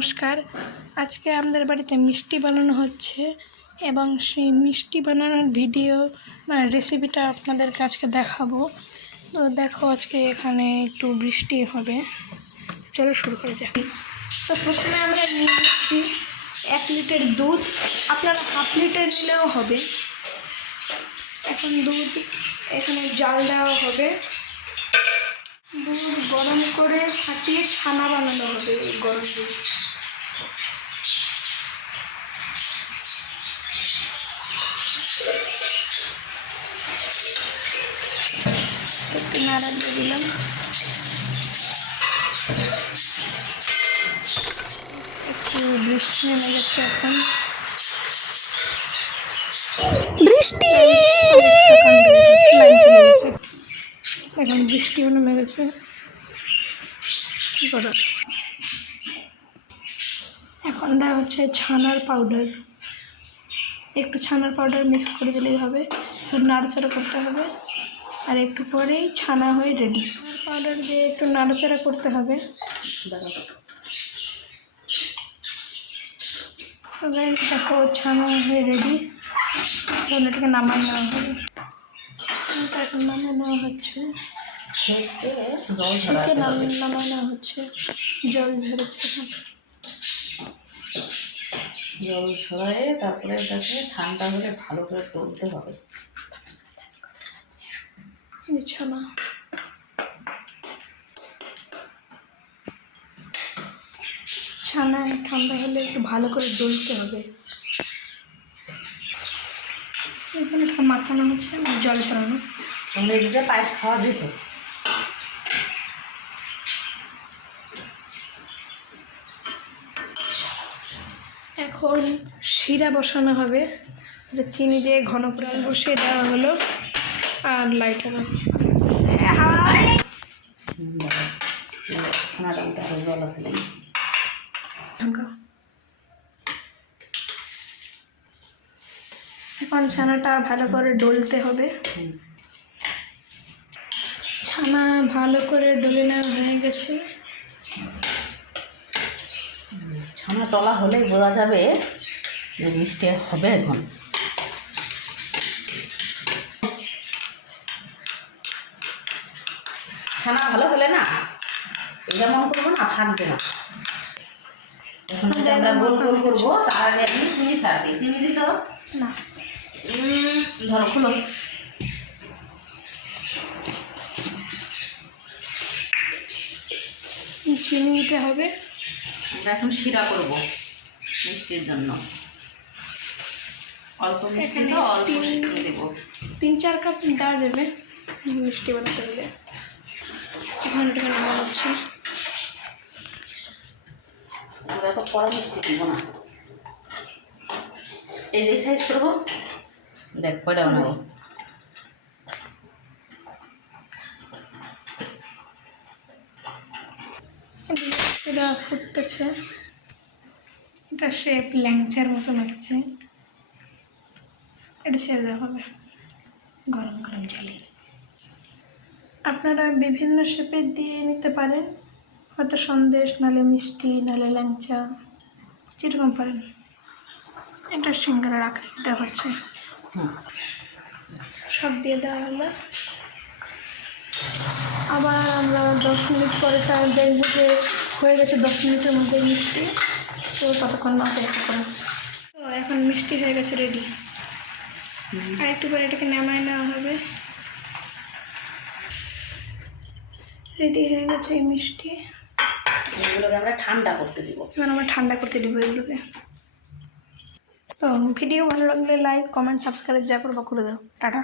নমস্কার। আজকে আমাদের বাড়িতে মিষ্টি বানানো হচ্ছে এবং সেই মিষ্টি বানানোর ভিডিও মানে রেসিপিটা আপনাদের কাছকে দেখাবো। তো দেখো আজকে এখানে একটু বৃষ্টি হবে। চলো শুরু করে যাক। তো প্রথমে আমরা নিয়ে নিচ্ছি এক লিটার দুধ। আপনারা হাফ লিটার নিলেও হবে। এখন দুধ এখানে জাল দেওয়া হবে। দুধ গরম করে ফাটিয়ে ছানা বানানো হবে গরম দুধ। নাড়া দিয়ে দিলাম একটু বৃষ্টি নেমে গেছে এখন বৃষ্টি এখন বৃষ্টিও নেমে গেছে। কী করার? এখন দেওয়া হচ্ছে ছানার পাউডার একটু ছানার পাউডার মিক্স করে দিলেই হবে নাড়াচাড়া করতে হবে। আর একটু পরেই ছানা হয়ে রেডি পাউডার দিয়ে একটু নাড়াচাড়া করতে হবে। দেখো ছানা হয়ে রেডি এখন এটাকে নামাই নেওয়া হবে। এখন নামিয়ে নেওয়া হচ্ছে। জল থেকে নাম নামাই নেওয়া হচ্ছে। জল ঝরেছে জল তারপরে এটাকে ঠান্ডা হলে ভালো করে টলতে হবে। যে ছানা ঠান্ডা হলে একটু ভালো করে ডলতে হবে এখানে একটা মাখানো হচ্ছে জল ছড়ানো এই দুটো পায়েস খাওয়া যেত এখন শিরা বসানো হবে। চিনি দিয়ে ঘন করে বসিয়ে দেওয়া হলো। আর লাইটার এখন ছানাটা ভালো করে ডলতে হবে। ছানা ভালো করে ডলে নেওয়া হয়ে গেছে। ছানা টলা হলেই বোঝা যাবে যে মিষ্টি হবে এখন। ছানা ভালো হলে না এটা মন করব না থাকবে না। এখন যদি আমরা গোল গোল করব তাহলে আমি চিনি দিই। চিনি না। ধরো খুলো। চিনি দিতে হবে। আমরা এখন শিরা করব মিষ্টির জন্য। অল্প মিষ্টি তো অল্প দেবো। তিন চার কাপ দেওয়া যাবে মিষ্টি বানাতে হলে এটাকে নেওয়া হচ্ছে আমরা এই যে সাইজ করব দেখ ফুটতেছে এটা শেপ ল্যাংচার মতো লাগছে এটা ছেড়ে দেওয়া হবে। গরম গরম ঝালে আপনারা বিভিন্ন শেপে দিয়ে নিতে পারেন। হয়তো সন্দেশ, নালে মিষ্টি, নালে ল্যাংচা, যেরকম পারেন। এটা সিঙ্গারার আকৃতি দেওয়া হচ্ছে সব দিয়ে দেওয়া হলো। আবার আমরা দশ মিনিট পরে তার দেখব যে হয়ে গেছে দশ মিনিটের মধ্যে মিষ্টি। তো ততক্ষণ অপেক্ষা করো তো এখন মিষ্টি হয়ে গেছে রেডি আর একটু পরে এটাকে নামায় নেওয়া হবে। রেডি হয়ে গেছে এই মিষ্টি। এগুলোকে আমরা ঠান্ডা করতে দিব। এবার আমরা ঠান্ডা করতে দিব এগুলোকে। তো ভিডিও ভালো লাগলে লাইক কমেন্ট সাবস্ক্রাইব যা করব করে দাও। টাটা।